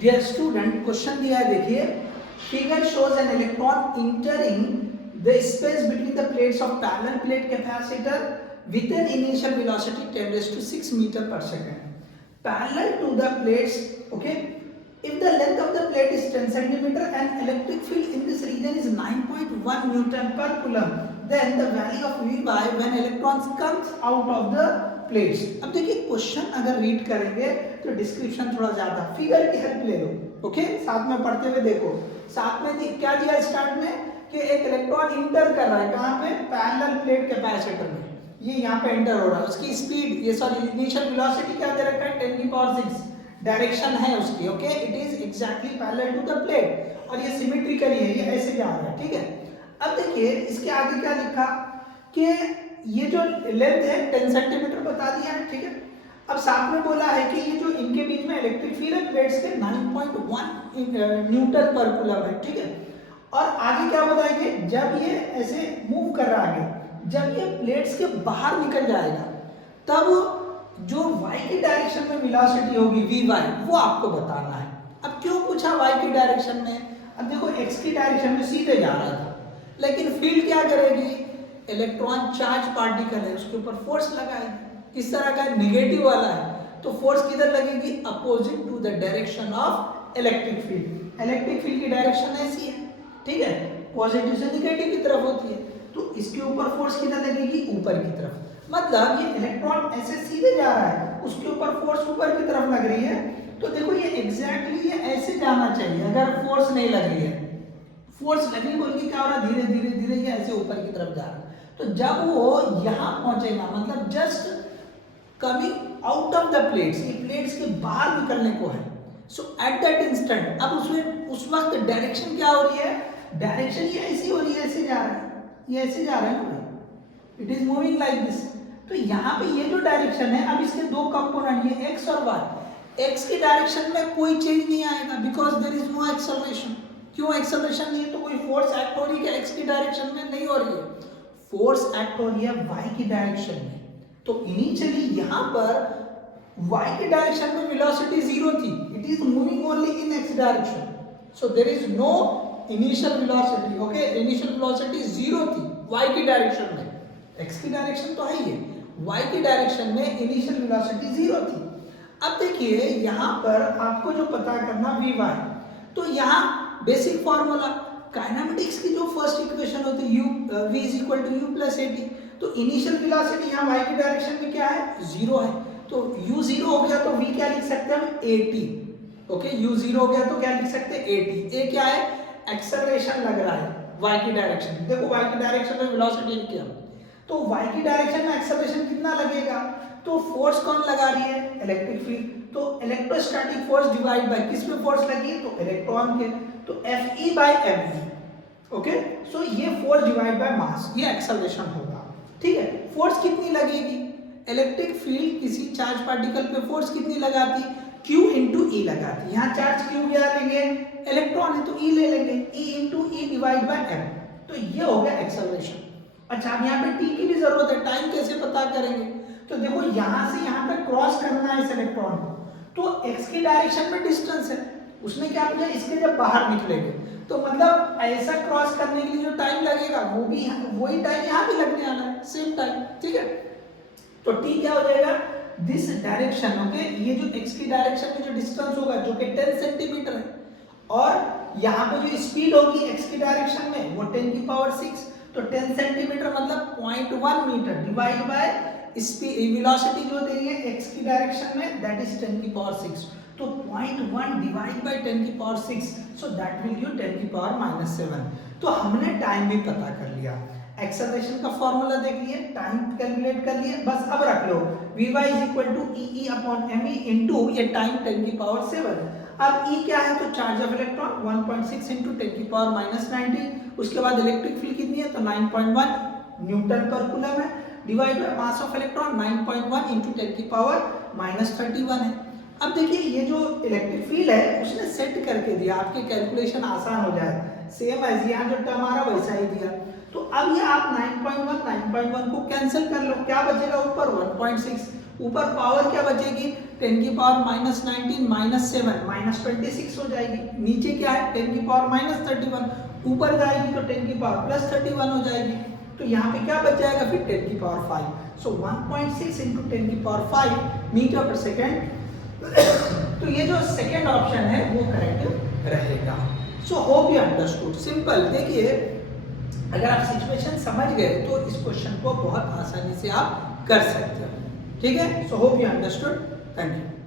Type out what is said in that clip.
Dear student, question दिया है, देखिए figure shows an electron entering the space between the plates of parallel plate capacitor with an initial velocity 10 raised to 6 meter per second parallel to the plates. Okay, if the length of the plate is 10 centimeter and electric field in this region is 9.1 newton per coulomb, then the value of Vy when electrons comes out of the plates. अब देखिए question अगर read करेंगे तो description थोड़ा ज्यादा, figure की help ले लो. Okay, साथ में पढ़ते हुए देखो. साथ में क्या दिया स्टार्ट में कि एक इलेक्ट्रॉन इंटर कर रहा है कहाँ पे, पैरेलल प्लेट कैपेसिटर में. ये यहाँ पे एंटर हो रहा है, उसकी स्पीड, ये सॉरी इनिशियल वेलोसिटी क्या दे रखा है 10 की पावर 6, डायरेक्शन है उसकी. Okay, it is exactly parallel to the plate और ये सिमेट्रिकली है, ये ऐसे जा रहा है. ठीक है, अब देखिए इसके आगे क्या लिखा कि ये जो लेंथ है 10 सेंटीमीटर बता दिया है. ठीक है, अब साथ में बोला है कि ये जो इनके बीच में इलेक्ट्रिक फील्ड है प्लेट्स के 9.1 न्यूटन पर कूलम है. ठीक है, और आगे क्या बताएंगे, जब ये ऐसे मूव कर रहा है, जब ये प्लेट्स के बाहर निकल जाएगा तब जो y की डायरेक्शन में वेलोसिटी होगी Vy, वो आपको बताना है. अब क्यों पूछा y की डायरेक्शन में, अब देखो x की डायरेक्शन में सीधे जा रहा था, लेकिन फील्ड क्या करेगी, इलेक्ट्रॉन चार्ज पार्टिकल है उसके ऊपर फोर्स लगाएगी. किस तरह का, नेगेटिव वाला है, तो फोर्स किधर लगेगी, opposite to the direction of electric field. Electric field की डायरेक्शन ऐसी है. ठीक है, पॉजिटिव से नेगेटिव की तरफ होती है, तो इसके ऊपर फोर्स किधर लगेगी, ऊपर की तरफ. मतलब ये इलेक्ट्रॉन ऐसे सीधे जा रहा है, उसके ऊपर फोर्स ऊपर की तरफ लग रही है. तो देखो ये एग्जैक्टली ये ऐसे जाना चाहिए अगर फोर्स नहीं लग रही है. फोर्स लगनी बोल के क्या हो रहा है, धीरे धीरे धीरे ये ऐसे ऊपर की तरफ जा रहा है. तो जब वो यहाँ पहुंचेगा, मतलब just coming out of the plates, ये प्लेट्स के बाहर निकलने को है. सो एट दैट इंस्टेंट, अब उसमें उस वक्त डायरेक्शन क्या हो रही है, डायरेक्शन ये ऐसी हो रही है, ऐसे जा रहा है, ये ऐसे जा रहा है ना, it is moving like this. तो यहाँ पे ये जो डायरेक्शन है, अब इसके दो कंपोनेंट, ये एक्स और वाई. एक्स की डायरेक्शन में कोई चेंज नहीं आएगा because there is no acceleration. क्यों एक्सेलरेशन नहीं है, तो कोई फोर्स एक्ट हो रही है एक्स की डायरेक्शन में, नहीं हो रही है. फोर्स एक्ट हो रही है वाई की डायरेक्शन में. तो इनिशियली यहाँ पर वाई की डायरेक्शन में वेलोसिटी जीरो थी, it is moving only in x direction. So there is no initial velocity. Okay, initial velocity zero थी y की डायरेक्शन में, x की डायरेक्शन तो है ही है, y की डायरेक्शन में इनिशियल वेलोसिटी जीरो थी. अब देखिए यहाँ पर आपको जो पता करना Vy, तो यहाँ बेसिक फॉर्मूला काइनेमेटिक्स की जो फर्स्ट इक्वेशन होती है u v is equal to u plus at. तो इनिशियल वेलोसिटी यहाँ y की डायरेक्शन में क्या है, जीरो है, तो u जीरो हो गया तो v क्या लिख सकते हैं हम, at. ओके, u जीरो हो गया तो क्या लिख सकते हैं, at. a क्या है, एक्सेलरेशन लग रहा है y की डायरेक्शन. देखो y की डायरेक्शन में वेलोसिटी लिखी हम, तो y की डायरेक्शन में एक्सेलरेशन कितना लगेगा, तो फोर्स कौन लगा रही है, इलेक्ट्रिक फील्ड. तो इलेक्ट्रोस्टैटिक फोर्स डिवाइड बाय किस पे फोर्स लगी है, तो इलेक्ट्रॉन के, तो Fe बाय me. ओके, सो ये फोर्स डिवाइड बाय मास, ये एक्सेलरेशन होगा. ठीक है, फोर्स कितनी लगेगी, इलेक्ट्रिक फील्ड किसी चार्ज पार्टिकल पे फोर्स कितनी लगाती, Q इंटू ई लगाती. यहाँ चार्ज Q क्या लेंगे, इलेक्ट्रॉन है तो E ले लेंगे, E into E divide by m. तो ये हो गया एक्सेलरेशन. अच्छा, अब यहाँ पे T की भी जरूरत है, टाइम कैसे पता करेंगे, तो देखो यहाँ से यहाँ पे क्रॉस करना है इस इलेक्ट्रॉन को, तो x की डायरेक्शन में डिस्टेंस है, उसने क्या किया, इसके जब बाहर निकलेंगे तो मतलब ऐसा क्रॉस करने के लिए जो टाइम लगेगा वो भी वही टाइम यहाँ भी लगने वाला है, सेम टाइम. ठीक है, तो T क्या हो जाएगा, दिस डायरेक्शन. ओके, ये जो x की डायरेक्शन में जो डिस्टेंस होगा जो कि 10 सेंटीमीटर है, और यहाँ पे जो स्पीड होगी x की डायरेक्शन में वो 10 की पावर 6, तो 10 सेंटीमीटर मतलब 0.1 metre divide by speed, velocity जो दे रही है x की डायरेक्शन में, दैट इज 10 की पावर 6. तो 0.1 डिवाइड बाय 10 की power 6, so that will give 10 की पावर -7. तो हमने टाइम भी पता कर लिया, एक्सेलरेशन का फॉर्मूला देख लिए, टाइम कैलकुलेट कर लिए, बस अब रख लो Vy is equal to E upon me into ये टाइम 10 की पावर 7. अब E क्या है, तो चार्ज ऑफ इलेक्ट्रॉन 1.6 इनटू 10 की पावर -19. उसके बाद इलेक्ट्रिक फील्ड कितनी है, तो 9.1 न्यूटन पर कूलम है, divide by mass of electron 9.1 into 10 की पावर -31 है. अब देखिए ये जो इलेक्ट्रिक फील्ड है उसने सेट करके दिया, आपके कैलकुलेशन आसान हो जाए, सेम एज यहाँ जो टर्म आ रहा वैसा ही दिया. तो अब ये आप 9.1 को कैंसिल कर लो, क्या बचेगा ऊपर 1.6. ऊपर पावर क्या बचेगी 10 की पावर माइनस 19 माइनस 7 माइनस 26 हो जाएगी। नीचे क्या है 10 की पावर माइनस 31, ऊपर जाएगी तो 10 की पावर प्लस 31 हो जाएगी। तो यहाँ पे क्या बच जाएगा फिर 10 की पावर 5। सो 1.6 इंटू 10 की पावर 5 मीटर पर सेकेंड। तो ये जो सेकेंड ऑप्शन है वो करेक्ट रहेगा। So hope you understood. Simple, देखिए अगर आप सिचुएशन समझ गए तो इस क्वेश्चन को बहुत आसानी से आप कर सकते हो। ठीक है, so hope you understood. Thank you.